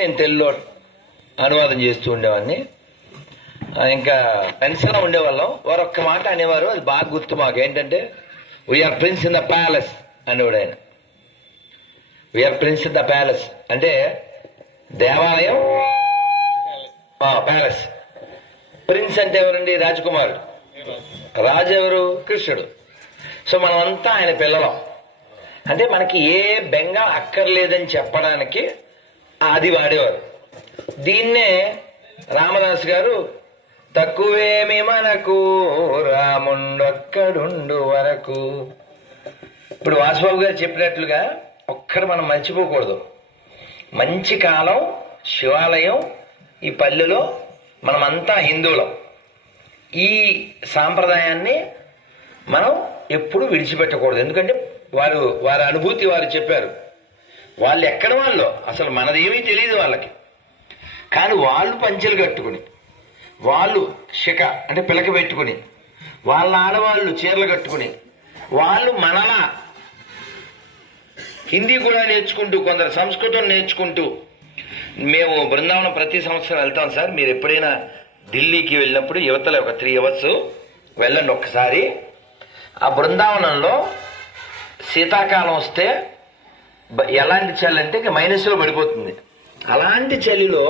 నేను తెలుగులో అనువాదం చేస్తూ ఉండేవాడిని. ఇంకా పెన్షన్లో ఉండేవాళ్ళం. వారు ఒక్క మాట అనేవారు, అది బాగా గుర్తు మాకు. ఏంటంటే, we are prince in the palace అనేవాడు ఆయన. We are prince in the palace అంటే దేవాలయం, ప్యాలెస్. ప్రిన్స్ అంటే ఎవరండి? రాజకుమారుడు. రాజు ఎవరు? కృష్ణుడు. సో మనమంతా ఆయన పిల్లలం. అంటే మనకి ఏ బెంగ అక్కర్లేదని చెప్పడానికి అది వాడేవారు. దీన్నే రామదాస్ గారు తక్కువేమి మనకు రాముండొక్కడుండు వరకు. ఇప్పుడు వాసుబాబు గారు చెప్పినట్లుగా ఒక్కడు మనం మర్చిపోకూడదు. మంచి కాలం, శివాలయం, ఈ పల్లెలో మనమంతా హిందువులం. ఈ సాంప్రదాయాన్ని మనం ఎప్పుడు విడిచిపెట్టకూడదు. ఎందుకంటే వారి అనుభూతి వారు చెప్పారు. వాళ్ళు ఎక్కడ వాళ్ళు అసలు మనదేమీ తెలియదు వాళ్ళకి. కానీ వాళ్ళు పంచెలు కట్టుకుని, వాళ్ళు శిఖ అంటే పిలక పెట్టుకుని, వాళ్ళ ఆడవాళ్ళు చీరలు కట్టుకుని, వాళ్ళు మనలా హిందీ కూడా నేర్చుకుంటూ, కొందరు సంస్కృతం నేర్చుకుంటూ. మేము బృందావనం ప్రతి సంవత్సరం వెళ్తాం సార్. మీరు ఎప్పుడైనా ఢిల్లీకి వెళ్ళినప్పుడు యువతలో ఒక 3 hours వెళ్ళండి ఒక్కసారి. ఆ బృందావనంలో శీతాకాలం వస్తే ఎలాంటి చలి అంటే మైనస్లో పడిపోతుంది. అలాంటి చలిలో